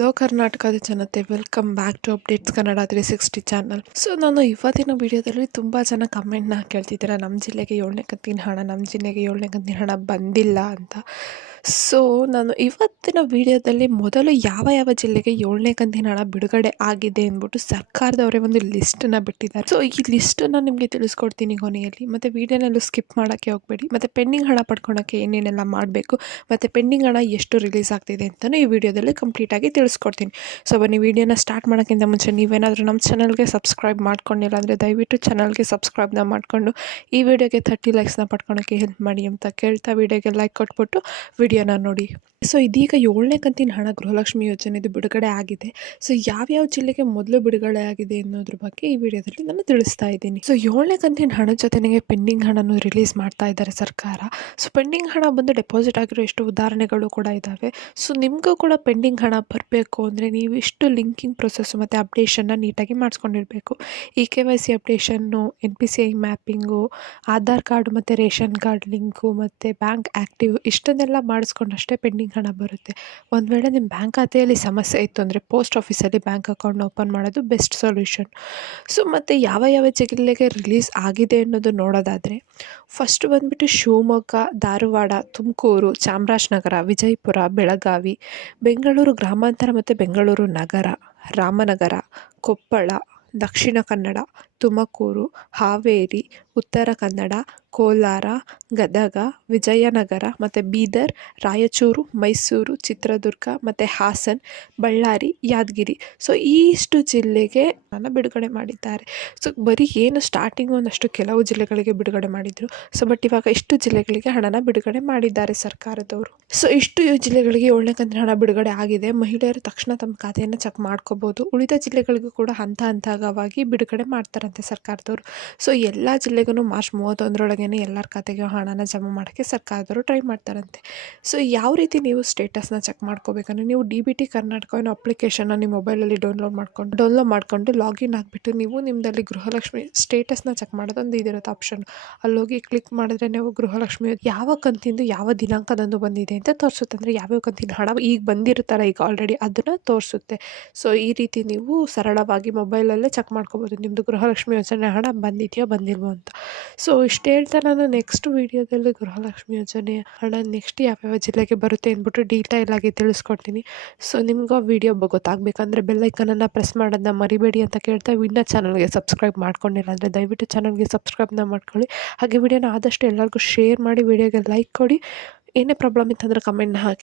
Hello ಕರ್ನಾಟಕದ ಜನತೆ, welcome back to updates Kannada 360 channel. So ನಾನು ಇವತ್ತಿನ ವಿಡಿಯೋದಲ್ಲಿ ತುಂಬ ಜನ ಕಮೆಂಟ್ನ ಕೇಳ್ತಿದ್ದೀರಾ, ನಮ್ಮ ಜಿಲ್ಲೆಗೆ 7ನೇ ಕಂತಿನ ಹಣ, ನಮ್ಮ ಜಿಲ್ಲೆಗೆ 7ನೇ ಕಂತಿನ ಹಣ ಬಂದಿಲ್ಲ ಅಂತ. ಸೊ ನಾನು ಇವತ್ತಿನ ವಿಡಿಯೋದಲ್ಲಿ ಮೊದಲು ಯಾವ ಯಾವ ಜಿಲ್ಲೆಗೆ 7ನೇ ಕಂತಿನ ಹಣ ಬಿಡುಗಡೆ ಆಗಿದೆ ಅಂದ್ಬಿಟ್ಟು ಸರ್ಕಾರದವರೇ ಒಂದು ಲಿಸ್ಟನ್ನು ಬಿಟ್ಟಿದ್ದಾರೆ. ಸೊ ಈ ಲಿಸ್ಟನ್ನು ನಿಮಗೆ ತಿಳಿಸ್ಕೊಡ್ತೀನಿ ಕೊನೆಯಲ್ಲಿ. ಮತ್ತು ವಿಡಿಯೋನಲ್ಲೂ ಸ್ಕಿಪ್ ಮಾಡೋಕ್ಕೆ ಹೋಗಬೇಡಿ. ಮತ್ತು ಪೆಂಡಿಂಗ್ ಹಣ ಪಡ್ಕೊಳಕ್ಕೆ ಏನೇನೆಲ್ಲ ಮಾಡಬೇಕು, ಮತ್ತು ಪೆಂಡಿಂಗ್ ಹಣ ಎಷ್ಟು ರಿಲೀಸ್ ಆಗ್ತಿದೆ ಅಂತಲೂ ಈ ವಿಡಿಯೋದಲ್ಲಿ ಕಂಪ್ಲೀಟಾಗಿ ತಿಳಿಸ್ಕೊಡ್ತೀನಿ. ಸೊ ಬನ್ನಿ, ವಿಡಿಯೋನ ಸ್ಟಾರ್ಟ್ ಮಾಡೋಕ್ಕಿಂತ ಮುಂಚೆ ನೀವೇನಾದರೂ ನಮ್ಮ ಚಾನಲ್ಗೆ ಸಬ್ಸ್ಕ್ರೈಬ್ ಮಾಡ್ಕೊಂಡಿಲ್ಲ ಅಂದರೆ ದಯವಿಟ್ಟು ಚಾನಲ್ಗೆ ಸಬ್ಸ್ಕ್ರೈಬ್ನ ಮಾಡಿಕೊಂಡು ಈ ವಿಡಿಯೋಗೆ 30 ಲೈಕ್ಸ್ನ ಪಡ್ಕೊಳಕ್ಕೆ ಹೆಲ್ಪ್ ಮಾಡಿ ಅಂತ ಕೇಳ್ತಾ ವಿಡಿಯೋಗೆ ಲೈಕ್ ಕೊಟ್ಬಿಟ್ಟು ವಿಡಿಯೋನ ನೋಡಿ. ಸೊ ಇದೀಗ 7ನೇ ಕಂತಿನ ಹಣ ಗೃಹಲಕ್ಷ್ಮಿ ಯೋಜನೆದು ಬಿಡುಗಡೆ ಆಗಿದೆ. ಸೊ ಯಾವ್ಯಾವ ಜಿಲ್ಲೆಗೆ ಮೊದಲು ಬಿಡುಗಡೆ ಆಗಿದೆ ಅನ್ನೋದ್ರ ಬಗ್ಗೆ ಈ ವಿಡಿಯೋದಲ್ಲಿ ನಾನು ತಿಳಿಸ್ತಾ ಇದ್ದೀನಿ. ಸೊ 7ನೇ ಕಂತಿನ ಹಣದ ಜೊತೆಗೆ ಪೆಂಡಿಂಗ್ ಹಣನೂ ರಿಲೀಸ್ ಮಾಡ್ತಾ ಇದ್ದಾರೆ ಸರ್ಕಾರ. ಸೊ ಪೆಂಡಿಂಗ್ ಹಣ ಬಂದು ಡೆಪಾಸಿಟ್ ಆಗಿರೋ ಎಷ್ಟು ಉದಾಹರಣೆಗಳು ಕೂಡ ಇದ್ದಾವೆ. ಸೊ ನಿಮಗೂ ಕೂಡ ಪೆಂಡಿಂಗ್ ಹಣ ಬರಬೇಕು ಅಂದರೆ ನೀವು ಇಷ್ಟು ಲಿಂಕಿಂಗ್ ಪ್ರೊಸೆಸ್ಸು ಮತ್ತು ಅಪ್ಡೇಷನ್ನ ನೀಟಾಗಿ ಮಾಡಿಸ್ಕೊಂಡಿರಬೇಕು. ಈ KYC ಅಪ್ಡೇಷನ್ನು, NPCI mapping, Aadhaar card ಮತ್ತು ರೇಷನ್ ಕಾರ್ಡ್ ಲಿಂಕು ಮತ್ತು ಬ್ಯಾಂಕ್ ಆ್ಯಕ್ಟಿವ್ ಇಷ್ಟನ್ನೆಲ್ಲ ಮಾಡಿಸ್ಕೊಂಡಷ್ಟೇ ಪೆಂಡಿಂಗ್ ಹಣ ಬರುತ್ತೆ. ಒಂದು ವೇಳೆ ನಿಮ್ಮ ಬ್ಯಾಂಕ್ ಖಾತೆಯಲ್ಲಿ ಸಮಸ್ಯೆ ಇತ್ತು ಅಂದರೆ ಪೋಸ್ಟ್ ಆಫೀಸಲ್ಲಿ ಬ್ಯಾಂಕ್ ಅಕೌಂಟ್ನ ಓಪನ್ ಮಾಡೋದು ಬೆಸ್ಟ್ ಸೊಲ್ಯೂಷನ್. ಸೊ ಮತ್ತು ಯಾವ ಯಾವ ಜಿಲ್ಲೆಗೆ ರಿಲೀಸ್ ಆಗಿದೆ ಅನ್ನೋದು ನೋಡೋದಾದರೆ, ಫಸ್ಟ್ ಬಂದುಬಿಟ್ಟು ಶಿವಮೊಗ್ಗ, ಧಾರವಾಡ, ತುಮಕೂರು, ಚಾಮರಾಜನಗರ, ವಿಜಯಪುರ, ಬೆಳಗಾವಿ, ಬೆಂಗಳೂರು ಗ್ರಾಮಾಂತರ ಮತ್ತು ಬೆಂಗಳೂರು ನಗರ, ರಾಮನಗರ, ಕೊಪ್ಪಳ, ದಕ್ಷಿಣ ಕನ್ನಡ, ತುಮಕೂರು, ಹಾವೇರಿ, ಉತ್ತರ ಕನ್ನಡ, ಕೋಲಾರ, ಗದಗ, ವಿಜಯನಗರ ಮತ್ತು ಬೀದರ್, ರಾಯಚೂರು, ಮೈಸೂರು, ಚಿತ್ರದುರ್ಗ ಮತ್ತು ಹಾಸನ್, ಬಳ್ಳಾರಿ, ಯಾದಗಿರಿ. ಸೊ ಇಷ್ಟು ಜಿಲ್ಲೆಗೆ ಹಣ ಬಿಡುಗಡೆ ಮಾಡಿದ್ದಾರೆ. ಸೊ ಬರೀ ಏನು ಸ್ಟಾರ್ಟಿಂಗು ಒಂದಷ್ಟು ಕೆಲವು ಜಿಲ್ಲೆಗಳಿಗೆ ಬಿಡುಗಡೆ ಮಾಡಿದರು. ಸೊ ಬಟ್ ಇವಾಗ ಇಷ್ಟು ಜಿಲ್ಲೆಗಳಿಗೆ ಹಣನ ಬಿಡುಗಡೆ ಮಾಡಿದ್ದಾರೆ ಸರ್ಕಾರದವರು. ಸೊ ಇಷ್ಟು ಜಿಲ್ಲೆಗಳಿಗೆ 7ನೇ ಕಂತಿನ ಹಣ ಬಿಡುಗಡೆ ಆಗಿದೆ. ಮಹಿಳೆಯರು ತಕ್ಷಣ ತಮ್ಮ ಖಾತೆಯನ್ನು ಚೆಕ್ ಮಾಡ್ಕೋಬೋದು. ಉಳಿದ ಜಿಲ್ಲೆಗಳಿಗೂ ಕೂಡ ಹಂತವಾಗಿ ಬಿಡುಗಡೆ ಮಾಡ್ತಾರಂತೆ ಸರ್ಕಾರದವರು. ಸೊ ಎಲ್ಲ ಜಿಲ್ಲೆಗೂ ಮಾರ್ಚ್ 31ರೊಳಗೆ ಎಲ್ಲರ ಖಾತೆಗೆ ಹಣನ ಜಮಾ ಮಾಡೋಕ್ಕೆ ಸರ್ಕಾರದವರು ಟ್ರೈ ಮಾಡ್ತಾರಂತೆ. ಸೊ ಯಾವ ರೀತಿ ನೀವು ಸ್ಟೇಟಸ್ನ ಚೆಕ್ ಮಾಡ್ಕೋಬೇಕಂದ್ರೆ, ನೀವು DBT ಕರ್ನಾಟಕ ಅನ್ನೋ ಅಪ್ಲಿಕೇಶನ್ನ ನಿಮ್ಮ ಮೊಬೈಲಲ್ಲಿ ಡೌನ್ಲೋಡ್ ಮಾಡಿಕೊಂಡು ಲಾಗಿನ್ ಆಗಿಬಿಟ್ಟು ನೀವು ನಿಮ್ಮದಲ್ಲಿ ಗೃಹಲಕ್ಷ್ಮಿ ಸ್ಟೇಟಸ್ನ ಚೆಕ್ ಮಾಡೋದೊಂದು ಇದಿರುತ್ತೆ ಆಪ್ಷನ್. ಅಲ್ಲೋಗಿ ಕ್ಲಿಕ್ ಮಾಡಿದ್ರೆ ನೀವು ಗೃಹಲಕ್ಷ್ಮಿ ಯಾವ ಕಂತಿಂದು ಯಾವ ದಿನಾಂಕದಂದು ಬಂದಿದೆ ಅಂತ ತೋರಿಸುತ್ತೆ. ಅಂದರೆ ಯಾವ್ಯಾವ ಕಂತಿನ ಹಣ ಈಗ ಬಂದಿರುತ್ತಲ್ಲ ಈಗ ಆಲ್ರೆಡಿ ಅದನ್ನು ತೋರಿಸುತ್ತೆ. ಸೊ ಈ ರೀತಿ ನೀವು ಸರಳವಾಗಿ ಮೊಬೈಲಲ್ಲೇ ಚೆಕ್ ಮಾಡ್ಕೋಬೋದು ನಿಮ್ಮದು ಗೃಹಲಕ್ಷ್ಮಿ ಯೋಜನೆ ಹಣ ಬಂದಿದೆಯೋ ಬಂದಿಲ್ವೋ ಅಂತ. ಸೊ ಇಷ್ಟು ಹೇಳ್ತಾ ನಾನು ನೆಕ್ಸ್ಟ್ ವೀಡಿಯೋದಲ್ಲಿ ಗೃಹಲಕ್ಷ್ಮಿ ಯೋಜನೆ ಹಣ ನೆಕ್ಸ್ಟ್ ಯಾವ್ಯಾವ ಜಿಲ್ಲೆಗೆ ಬರುತ್ತೆ ಅಂದ್ಬಿಟ್ಟು ಡೀಟೇಲ್ ಆಗಿ ತಿಳಿಸ್ಕೊಡ್ತೀನಿ. ಸೊ ನಿಮ್ಗೆ ಆ ವಿಡಿಯೋ ಗೊತ್ತಾಗಬೇಕಂದ್ರೆ ಬೆಲ್ಲೈಕನನ್ನು ಪ್ರೆಸ್ ಮಾಡೋದನ್ನ ಮರಿಬೇಡಿ ಅಂತ ಕೇಳ್ತಾ, ಇನ್ನೂ ಚಾನಲ್ಗೆ ಸಬ್ಸ್ಕ್ರೈಬ್ ಮಾಡ್ಕೊಂಡಿಲ್ಲ ಅಂದರೆ ದಯವಿಟ್ಟು ಚಾನಲ್ಗೆ ಸಬ್ಸ್ಕ್ರೈಬ್ನ ಮಾಡ್ಕೊಳ್ಳಿ. ಹಾಗೆ ವಿಡಿಯೋನ ಆದಷ್ಟು ಎಲ್ಲರಿಗೂ ಶೇರ್ ಮಾಡಿ, ವಿಡಿಯೋಗೆ ಲೈಕ್ ಕೊಡಿ. ಏನೇ ಪ್ರಾಬ್ಲಮ್ ಇತ್ತಂದರೆ ಕಮೆಂಟ್ನ ಹಾಕಿ.